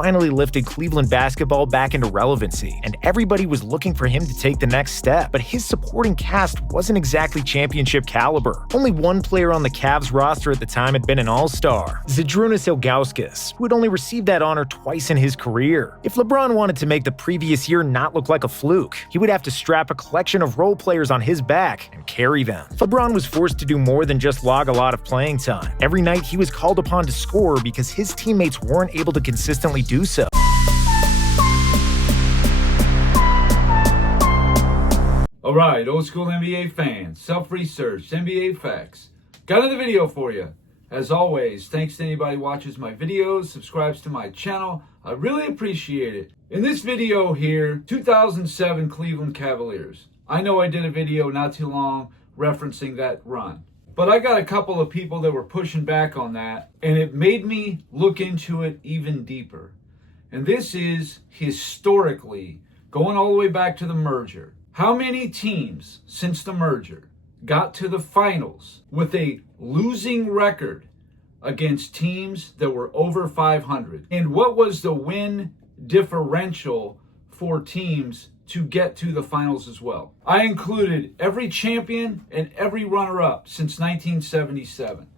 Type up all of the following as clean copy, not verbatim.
finally lifted Cleveland basketball back into relevancy, and everybody was looking for him to take the next step. But his supporting cast wasn't exactly championship caliber. Only one player on the Cavs roster at the time had been an all-star, Zydrunas Ilgauskas, who had only received that honor twice in his career. If LeBron wanted to make the previous year not look like a fluke, he would have to strap a collection of role players on his back and carry them. LeBron was forced to do more than just log a lot of playing time. Every night he was called upon to score because his teammates weren't able to consistently do so. Alright, old school NBA fans, self-research, NBA facts. Got another video for you. As always, thanks to anybody who watches my videos, subscribes to my channel. I really appreciate it. In this video here, 2007 Cleveland Cavaliers. I know I did a video not too long referencing that run. But I got a couple of people that were pushing back on that, and it made me look into it even deeper. And this is historically, going all the way back to the merger. How many teams since the merger got to the finals with a losing record against teams that were over 500? And what was the win differential for teams to get to the finals as well? I included every champion and every runner-up since 1977.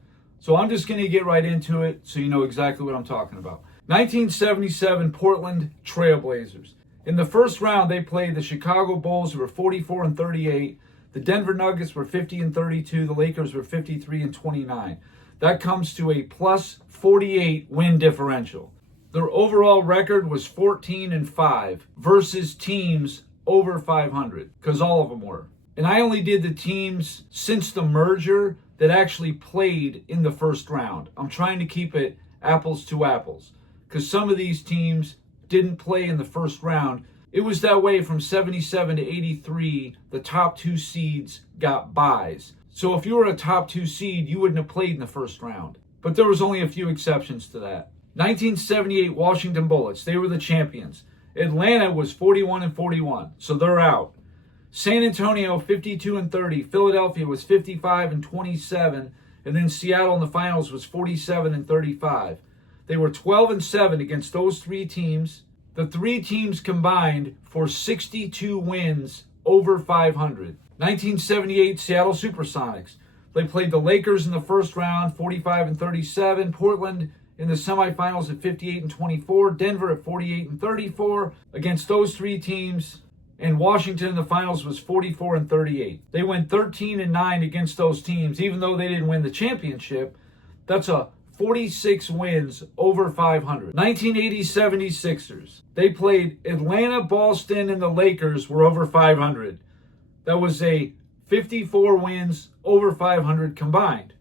So I'm just going to get right into it so you know exactly what I'm talking about. 1977 Portland Trailblazers. In the first round, they played the Chicago Bulls, who were 44-38. The Denver Nuggets were 50-32. The Lakers were 53-29. That comes to a plus 48 win differential. Their overall record was 14-5 versus teams over 500, because all of them were. And I only did the teams since the merger that actually played in the first round. I'm trying to keep it apples to apples, because some of these teams didn't play in the first round. It was that way from 77 to 83. The top two seeds got byes. So if you were a top two seed, you wouldn't have played in the first round. But there was only a few exceptions to that. 1978 Washington Bullets, they were the champions. Atlanta was 41-41, so they're out. San Antonio 52-30, Philadelphia was 55-27, and then Seattle in the finals was 47-35. They were 12-7 against those three teams. The three teams combined for 62 wins over 500. 1978 Seattle Supersonics. They played the Lakers in the first round, 45-37. Portland in the semifinals at 58-24. Denver at 48-34. Against those three teams. And Washington in the finals was 44-38. They went 13-9 against those teams, even though they didn't win the championship. That's a 46 wins over 500. 1980 76ers. They played Atlanta, Boston, and the Lakers were over 500. That was a 54 wins over 500 combined.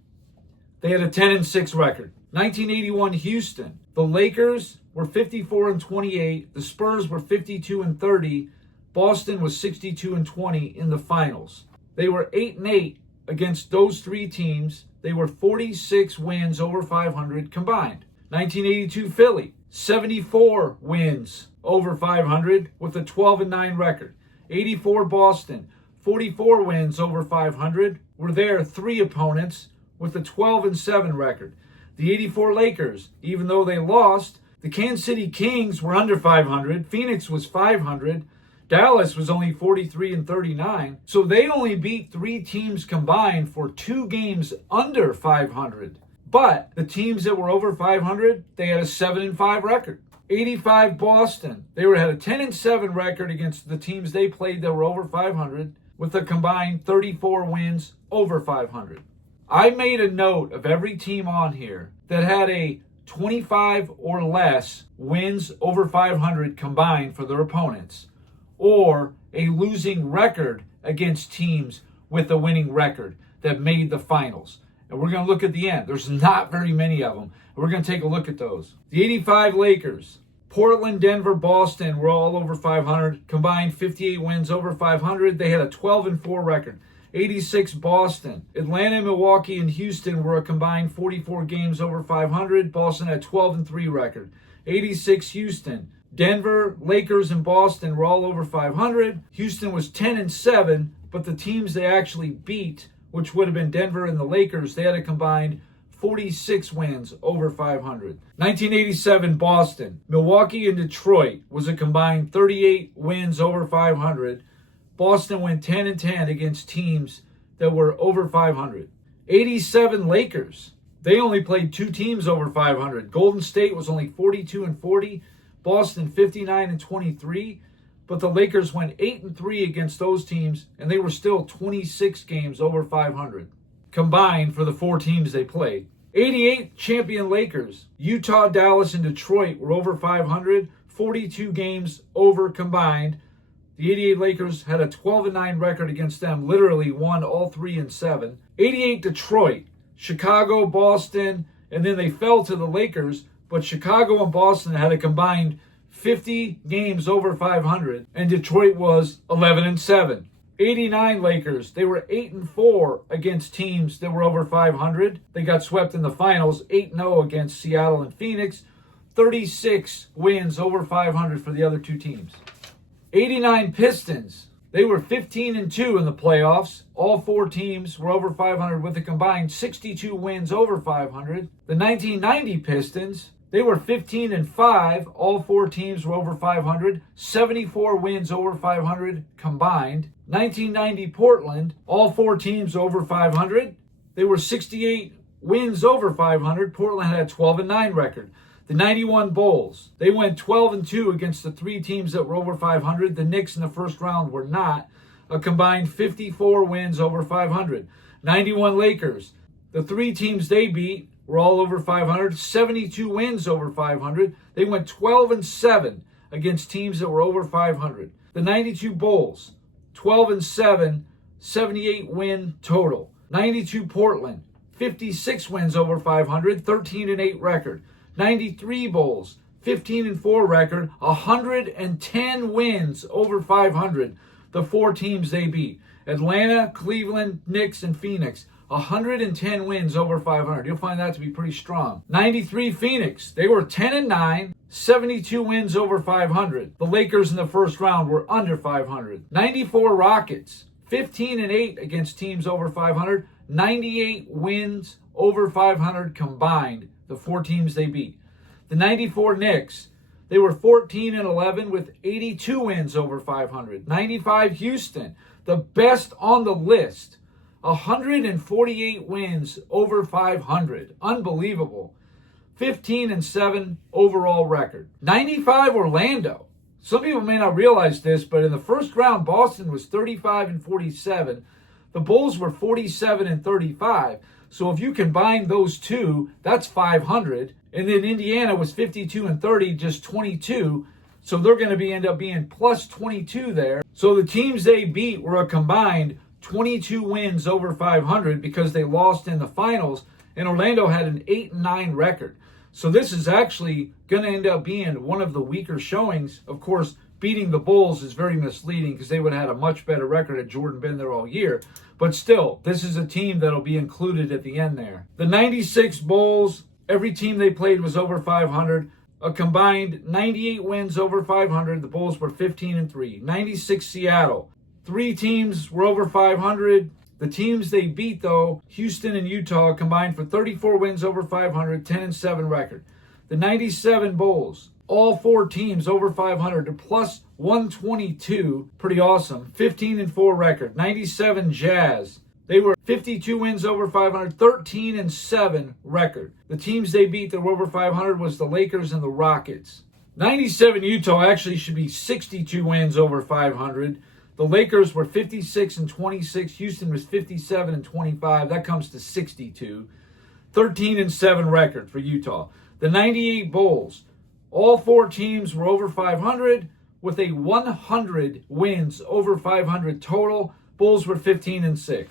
They had a 10-6 record. 1981 Houston. The Lakers were 54-28. The Spurs were 52-30. Boston was 62-20 in the finals. They were 8-8 against those three teams. They were 46 wins over 500 combined. 1982 Philly, 74 wins over 500 with a 12-9 record. 84 Boston, 44 wins over 500. Were their three opponents with a 12-7 record. The 84 Lakers, even though they lost, the Kansas City Kings were under 500. Phoenix was 500. Dallas was only 43-39, so they only beat three teams combined for 2 games under 500. But the teams that were over 500, they had a 7-5 record. 85 Boston, they had a 10-7 record against the teams they played that were over 500, with a combined 34 wins over 500. I made a note of every team on here that had a 25 or less wins over 500 combined for their opponents, or a losing record against teams with a winning record that made the finals. And we're going to look at the end. There's not very many of them. We're going to take a look at those. The 85 Lakers, Portland, Denver, Boston were all over 500. Combined 58 wins over 500. They had a 12-4 record. 86 Boston. Atlanta, Milwaukee, and Houston were a combined 44 games over 500. Boston had a 12-3 record. 86 Houston. Denver, Lakers, and Boston were all over 500. Houston was 10-7, but the teams they actually beat, which would have been Denver and the Lakers, they had a combined 46 wins over 500. 1987 Boston, Milwaukee, and Detroit was a combined 38 wins over 500. Boston went 10-10 against teams that were over 500. 87 Lakers, they only played 2 teams over 500. Golden State was only 42-40, Boston 59-23, but the Lakers went 8-3 against those teams, and they were still 26 games over 500 combined for the 4 teams they played. 88 champion Lakers, Utah, Dallas, and Detroit were over 500, 42 games over combined. The 88 Lakers had a 12-9 record against them, literally won all 3 in 7. 88 Detroit, Chicago, Boston, and then they fell to the Lakers, but Chicago and Boston had a combined 50 games over 500, and Detroit was 11-7. 89 Lakers, they were 8-4 against teams that were over 500. They got swept in the finals, 8-0 against Seattle and Phoenix. 36 wins over 500 for the other 2 teams. 89 Pistons, they were 15-2 in the playoffs. All 4 teams were over 500 with a combined 62 wins over 500. The 1990 Pistons, they were 15-5. All 4 teams were over 500. 74 wins over 500 combined. 1990 Portland, all 4 teams over 500. They were 68 wins over 500. Portland had a 12-9 record. The 91 Bulls, they went 12-2 against the 3 teams that were over 500. The Knicks in the first round were not. A combined 54 wins over 500. 91 Lakers, the 3 teams they beat were all over 500. 72 wins over 500. They went 12-7 against teams that were over 500. The 92 Bulls, 12-7, 78 win total. 92 Portland, 56 wins over 500, 13-8 record. 93 Bulls, 15-4 record, 110 wins over 500. The 4 teams they beat: Atlanta, Cleveland, Knicks, and Phoenix. 110 wins over 500. You'll find that to be pretty strong. 93 Phoenix, they were 10-9, 72 wins over 500. The Lakers in the first round were under 500. 94 Rockets, 15-8 against teams over 500. 98 wins over 500 combined, the 4 teams they beat. The 94 Knicks, they were 14-11 with 82 wins over 500. 95 Houston, the best on the list, 148 wins over 500. Unbelievable. 15-7 overall record. 95 Orlando. Some people may not realize this, but in the first round, Boston was 35-47. The Bulls were 47-35. So if you combine those 2, that's 500. And then Indiana was 52-30, just 22. So they're going to end up being plus 22 there. So the teams they beat were a combined 22 wins over 500 because they lost in the finals. And Orlando had an 8-9 record. So this is actually going to end up being one of the weaker showings. Of course, beating the Bulls is very misleading because they would have had a much better record had Jordan been there all year. But still, this is a team that'll be included at the end there. The 96 Bulls, every team they played was over 500. A combined 98 wins over 500. The Bulls were 15-3. 96 Seattle, 3 teams were over 500. The teams they beat, though, Houston and Utah, combined for 34 wins over 500, 10-7 record. The 97 Bulls, all 4 teams over 500 to plus 122, pretty awesome, 15-4 record. 97 Jazz, they were 52 wins over 500, 13-7 record. The teams they beat that were over 500 was the Lakers and the Rockets. 97 Utah actually should be 62 wins over 500. The Lakers were 56-26. Houston was 57-25. That comes to 62. 13-7 record for Utah. The 98 Bulls, all 4 teams were over 500 with a 100 wins over 500 total. Bulls were 15-6.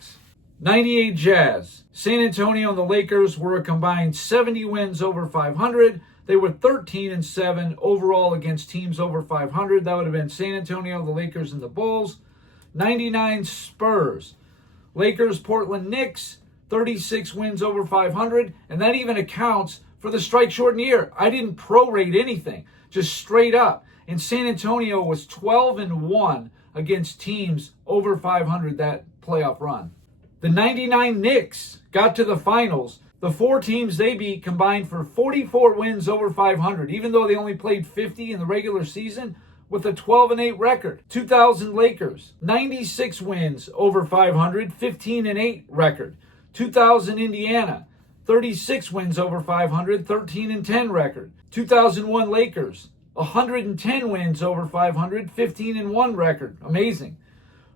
98 Jazz, San Antonio and the Lakers were a combined 70 wins over 500. They were 13-7 overall against teams over 500. That would have been San Antonio, the Lakers, and the Bulls. 99 Spurs, Lakers, Portland, Knicks, 36 wins over 500. And that even accounts for the strike-shortened year. I didn't prorate anything, just straight up. And San Antonio was 12-1 against teams over 500 that playoff run. The 99 Knicks got to the finals. The 4 teams they beat combined for 44 wins over 500, even though they only played 50 in the regular season, with a 12-8 record. 2000 Lakers, 96 wins over 500, 15-8 record. 2000 Indiana, 36 wins over 500, 13-10 record. 2001 Lakers, 110 wins over 500, 15-1 record. Amazing.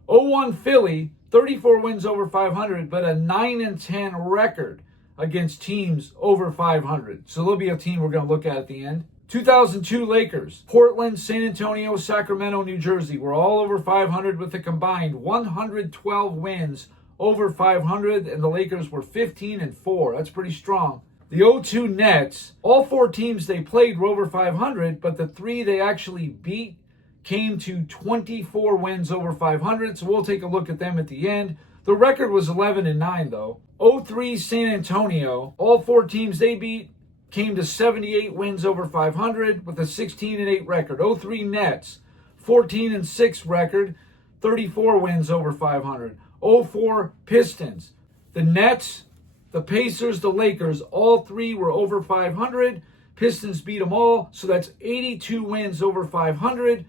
01 Philly, 34 wins over 500, but a 9-10 record against teams over 500. So there'll be a team we're going to look at the end. 2002 Lakers, Portland, San Antonio, Sacramento, New Jersey were all over 500 with a combined 112 wins over 500, and the Lakers were 15-4. That's pretty strong. The 02 Nets, all 4 teams they played were over 500, but the 3 they actually beat came to 24 wins over 500, so we'll take a look at them at the end. The record was 11-9 though. 03 San Antonio, all 4 teams they beat came to 78 wins over 500 with a 16-8 record. 03 Nets, 14-6 record, 34 wins over 500. 04 Pistons, the Nets, the Pacers, the Lakers, all 3 were over 500. Pistons beat them all, so that's 82 wins over 500,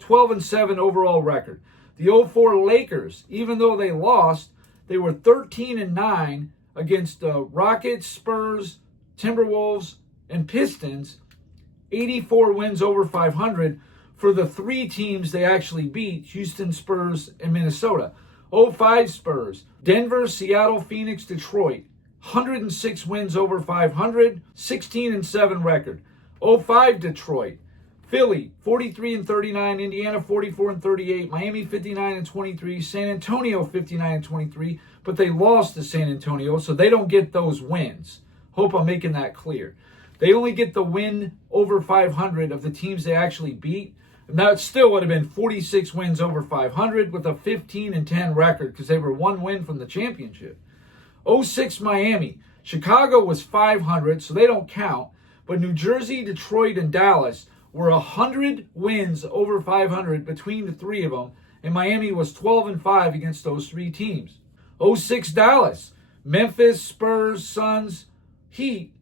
12-7 overall record. The 04 Lakers, even though they lost, they were 13-9 against the Rockets, Spurs, Timberwolves, and Pistons. 84 wins over 500 for the 3 teams they actually beat, Houston, Spurs, and Minnesota. 05 Spurs, Denver, Seattle, Phoenix, Detroit. 106 wins over 500, 16-7 record. 05 Detroit, Philly 43-39, Indiana 44-38, Miami 59-23, San Antonio 59-23, but they lost to San Antonio, so they don't get those wins. Hope I'm making that clear. They only get the win over 500 of the teams they actually beat. And that still would have been 46 wins over 500 with a 15-10 record because they were 1 win from the championship. 06 Miami. Chicago was 500, so they don't count. But New Jersey, Detroit, and Dallas were 100 wins over 500 between the 3 of them. And Miami was 12-5 against those 3 teams. 06 Dallas. Memphis, Spurs, Suns, Heat.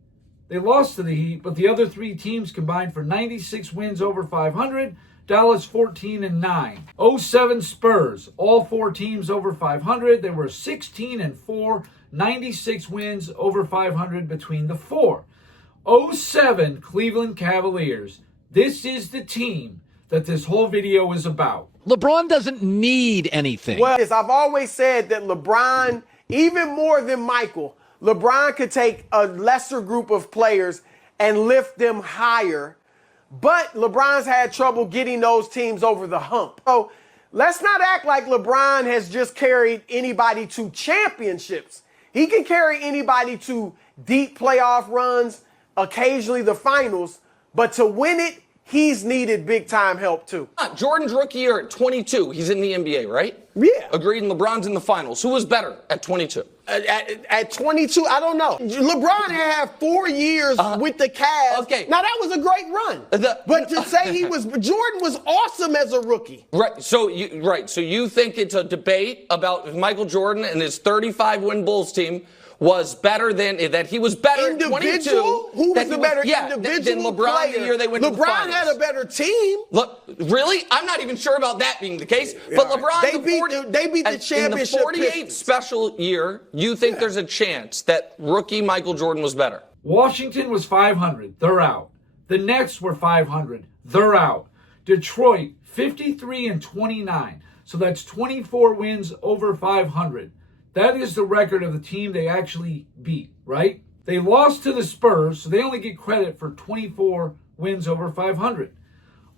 They lost to the Heat, but the other 3 teams combined for 96 wins over 500. Dallas 14-9. 07 Spurs, all 4 teams over 500. They were 16-4, 96 wins over 500 between the 4. 07 Cleveland Cavaliers. This is the team that this whole video is about. LeBron doesn't need anything. Well, I've always said that LeBron, even more than Michael, LeBron could take a lesser group of players and lift them higher. But LeBron's had trouble getting those teams over the hump. So let's not act like LeBron has just carried anybody to championships. He can carry anybody to deep playoff runs, occasionally the finals. But to win it, he's needed big-time help, too. Jordan's rookie year at 22. He's in the NBA, right? Yeah. Agreed, and LeBron's in the finals. Who was better at 22? At 22, I don't know. LeBron had 4 years with the Cavs. Okay. Now, that was a great run. But to say Jordan was awesome as a rookie. Right. So you think it's a debate about if Michael Jordan and his 35-win Bulls team was better than that he was better at 22. Who was the better individual than LeBron player? the year they went to the finals. LeBron had a better team. Look, really? I'm not even sure about that being the case. But LeBron, they beat the championship. In the 48 special year, you think there's a chance that rookie Michael Jordan was better? Washington was 500. They're out. The Nets were 500. They're out. Detroit 53-29. So that's 24 wins over 500. That is the record of the team they actually beat, right? They lost to the Spurs, so they only get credit for 24 wins over 500.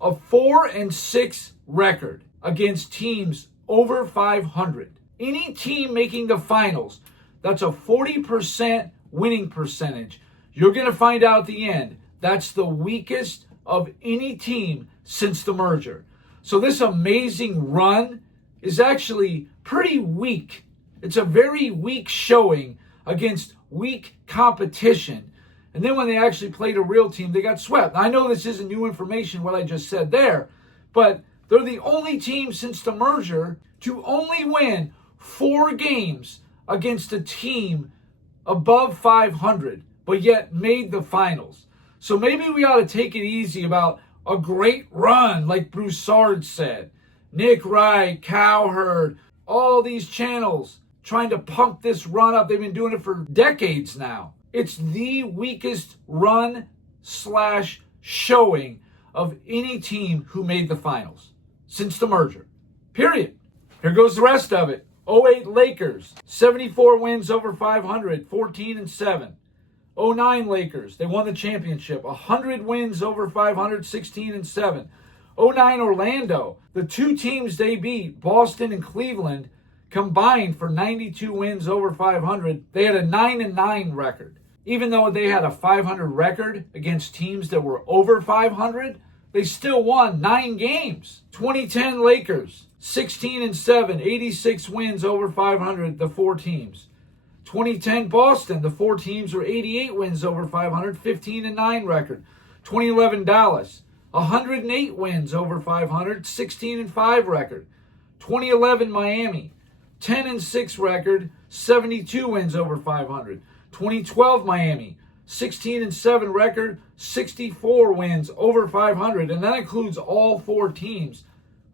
A 4-6 record against teams over 500. Any team making the finals, that's a 40% winning percentage. You're going to find out at the end, that's the weakest of any team since the merger. So this amazing run is actually pretty weak. It's a very weak showing against weak competition. And then when they actually played a real team, they got swept. I know this isn't new information, what I just said there, but they're the only team since the merger to only win 4 games against a team above 500, but yet made the finals. So maybe we ought to take it easy about a great run, like Broussard said. Nick Wright, Cowherd, all these channels trying to pump this run up. They've been doing it for decades now. It's the weakest run / showing of any team who made the finals since the merger. Period. Here goes the rest of it. 08 Lakers, 74 wins over 500, 14-7. 09 Lakers, they won the championship, 100 wins over 500, 16-7. 09 Orlando, the two teams they beat, Boston and Cleveland, combined for 92 wins over 500. They had a 9-9 record. Even though they had a 500 record against teams that were over 500, they still won 9 games. 2010 Lakers, 16-7, 86 wins over 500, the 4 teams. 2010 Boston, the 4 teams were 88 wins over 500, 15-9 record. 2011 Dallas, 108 wins over 500, 16-5 record. 2011 Miami, 10-6 record, 72 wins over 500. 2012 Miami, 16-7 record, 64 wins over 500, and that includes all 4 teams.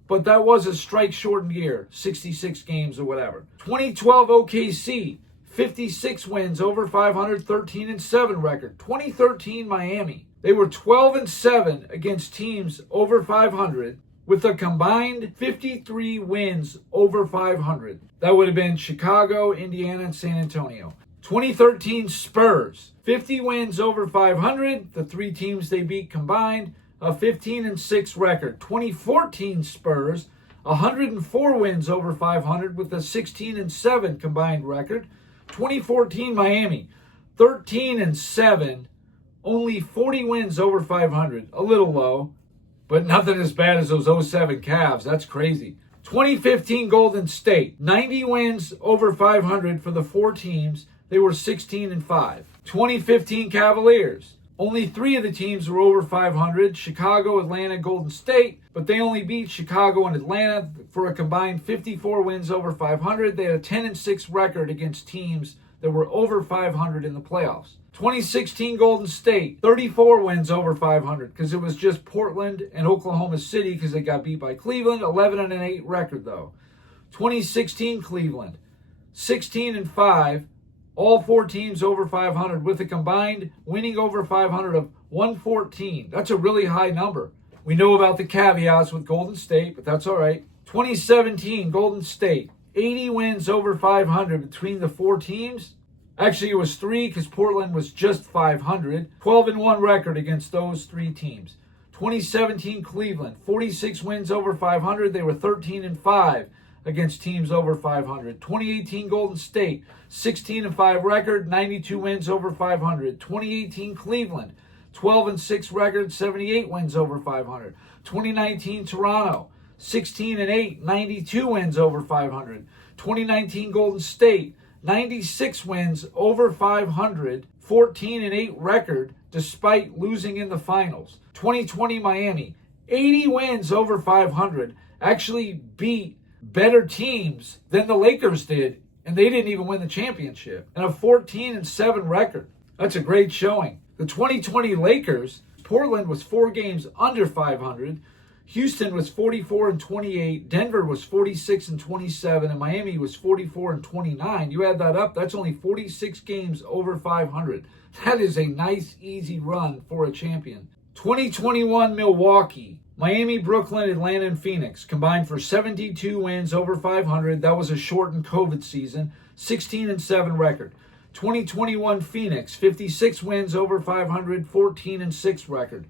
But that was a strike-shortened year, 66 games or whatever. 2012 OKC, 56 wins over 500, 13-7 record. 2013 Miami, they were 12-7 against teams over 500 with a combined 53 wins over 500. That would have been Chicago, Indiana, and San Antonio. 2013 Spurs, 50 wins over 500, the 3 teams they beat combined, a 15-6 record. 2014 Spurs, 104 wins over 500 with a 16-7 combined record. 2014 Miami, 13-7, only 40 wins over 500, a little low, but nothing as bad as those 07 Cavs. That's crazy. 2015 Golden State, 90 wins over 500 for the 4 teams. They were 16-5. 2015 Cavaliers, only 3 of the teams were over 500, Chicago, Atlanta, Golden State, but they only beat Chicago and Atlanta for a combined 54 wins over 500. They had a 10-6 record against teams that were over 500 in the playoffs. 2016 Golden State, 34 wins over 500 because it was just Portland and Oklahoma City because they got beat by Cleveland. 11-8 record though. 2016 Cleveland, 16-5. All 4 teams over 500 with a combined winning over 500 of 114. That's a really high number. We know about the caveats with Golden State, but that's all right. 2017 Golden State, 80 wins over 500 between the 4 teams. Actually, it was 3 because Portland was just 500. 12-1 record against those 3 teams. 2017 Cleveland, 46 wins over 500. They were 13-5 against teams over 500. 2018 Golden State, 16-5 record, 92 wins over 500. 2018 Cleveland, 12-6 record, 78 wins over 500. 2019 Toronto, 16-8, 92 wins over 500. 2019 Golden State, 96 wins over 500, 14-8 record despite losing in the finals. 2020 Miami, 80 wins over 500, actually beat better teams than the Lakers did, and they didn't even win the championship. And a 14-7 record. That's a great showing. The 2020 Lakers, Portland was 4 games under 500. Houston was 44-28. Denver was 46-27, and Miami was 44-29. You add that up, that's only 46 games over 500. That is a nice, easy run for a champion. 2021 Milwaukee, Miami, Brooklyn, Atlanta, and Phoenix combined for 72 wins over 500. That was a shortened COVID season. 16-7 record. 2021 Phoenix, 56 wins over 500, 14-6 record.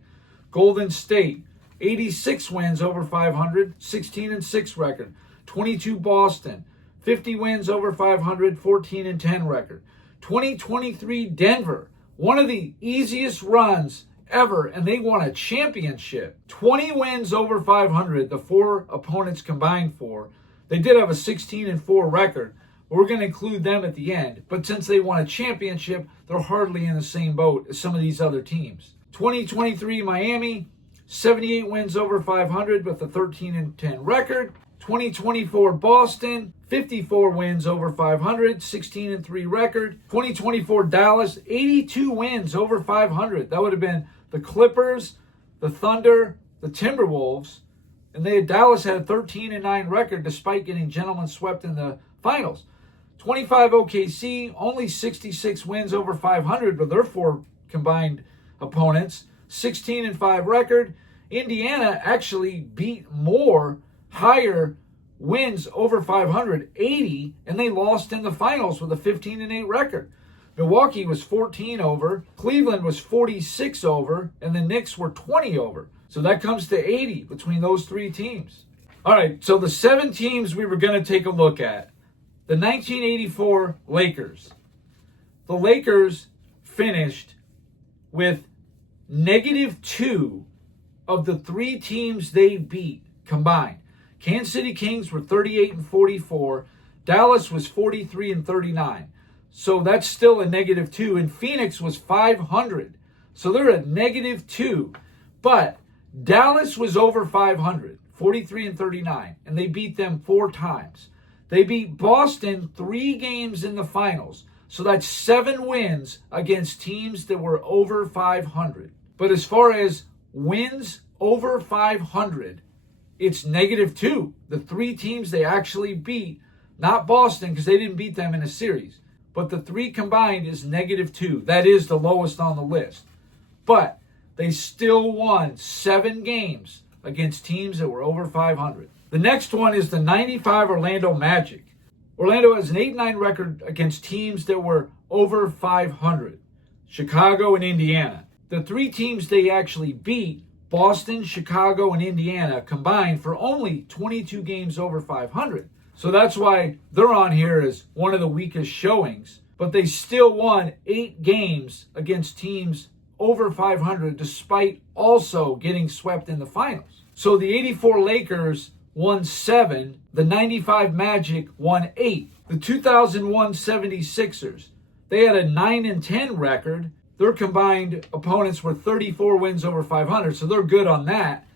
Golden State, 86 wins over 500, 16-6 record. 22 Boston, 50 wins over 500, 14-10 record. 2023 Denver, one of the easiest runs ever, and they won a championship. 20 wins over 500, the 4 opponents combined for. They did have a 16-4 record. We're going to include them at the end, but since they won a championship, they're hardly in the same boat as some of these other teams. 2023 Miami, 78 wins over 500 with a 13-10 record. 2024 Boston, 54 wins over 500, 16-3 record. 2024 Dallas, 82 wins over 500. That would have been the Clippers, the Thunder, the Timberwolves, and Dallas had a 13-9 record despite getting gentlemen swept in the finals. 25 OKC, only 66 wins over 500 with their 4 combined opponents, 16-5 record. Indiana actually beat more higher wins over 500, 80, and they lost in the finals with a 15-8 record. Milwaukee was 14 over, Cleveland was 46 over, and the Knicks were 20 over. So that comes to 80 between those 3 teams. All right, so the 7 teams we were going to take a look at. The 1984 Lakers. The Lakers finished with -2 of the 3 teams they beat combined. Kansas City Kings were 38-44. Dallas was 43-39. So that's still a -2. And Phoenix was 500. So they're at -2. But Dallas was over 500, 43-39. And they beat them 4 times. They beat Boston 3 games in the finals. So that's 7 wins against teams that were over 500. But as far as wins over 500, it's -2. The 3 teams they actually beat, not Boston because they didn't beat them in a series, but the 3 combined is -2. That is the lowest on the list. But they still won 7 games against teams that were over 500. The next one is the 95 Orlando Magic. Orlando has an 8-9 record against teams that were over 500. Chicago and Indiana. The 3 teams they actually beat, Boston, Chicago, and Indiana, combined for only 22 games over 500. So that's why they're on here as one of the weakest showings. But they still won 8 games against teams over 500 despite also getting swept in the finals. So the 84 Lakers won 7. The 95 Magic won 8. The 2001 76ers, they had a 9-10 record. Their combined opponents were 34 wins over 500, so they're good on that.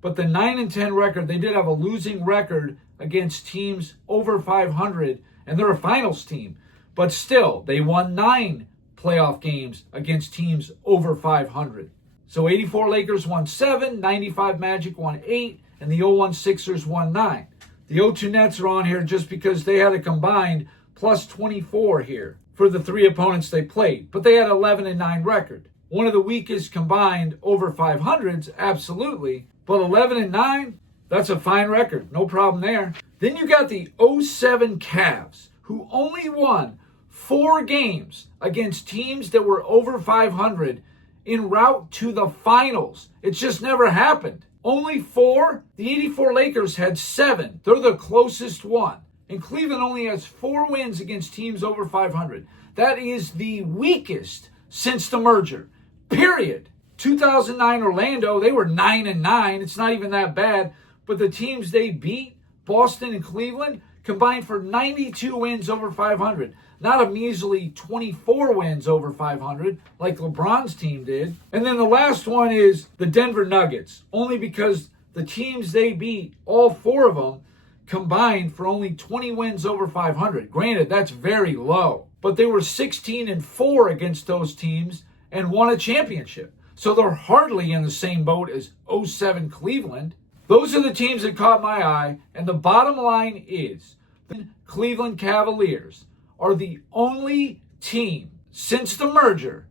But the 9-10 record, they did have a losing record against teams over 500, and they're a finals team. But still, they won 9 playoff games against teams over 500. So 84 Lakers won 7, 95 Magic won 8, and the 01 Sixers won 9. The 02 Nets are on here just because they had a combined plus 24 here for the 3 opponents they played. But they had 11-9 record. One of the weakest combined over 500s, absolutely. But 11-9, that's a fine record. No problem there. Then you got the 07 Cavs, who only won 4 games against teams that were over 500 en route to the finals. It's just never happened. Only 4. The 84 Lakers had 7. They're the closest one. And Cleveland only has 4 wins against teams over 500. That is the weakest since the merger. Period. 2009 Orlando, they were 9-9. It's not even that bad. But the teams they beat, Boston and Cleveland, combined for 92 wins over 500. Not a measly 24 wins over 500 like LeBron's team did. And then the last one is the Denver Nuggets, only because the teams they beat, all 4 of them, combined for only 20 wins over 500. Granted, that's very low, but they were 16-4 against those teams and won a championship. So they're hardly in the same boat as 07 Cleveland. Those are the teams that caught my eye, and the bottom line is the Cleveland Cavaliers are the only team since the merger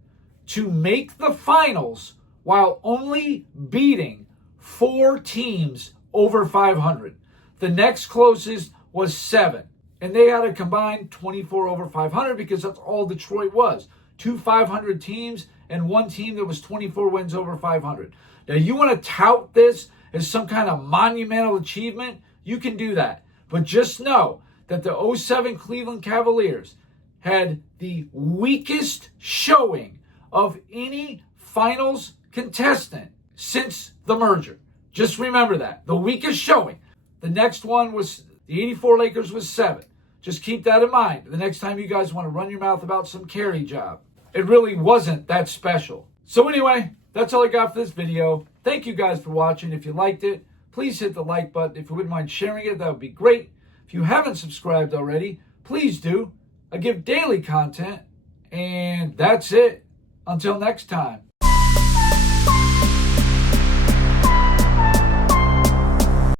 to make the finals while only beating 4 teams over 500. The next closest was 7, and they had a combined 24 over 500 because that's all Detroit was. 2 500 teams and 1 team that was 24 wins over 500. Now, you want to tout this as some kind of monumental achievement? You can do that. But just know that the 07 Cleveland Cavaliers had the weakest showing of any finals contestant since the merger. Just remember that. The weakest showing. The next one was the 84 Lakers was 7. Just keep that in mind the next time you guys want to run your mouth about some carry job. It really wasn't that special. So anyway, that's all I got for this video. Thank you guys for watching. If you liked it, please hit the like button. If you wouldn't mind sharing it, that would be great. If you haven't subscribed already, please do. I give daily content, and that's it. Until next time.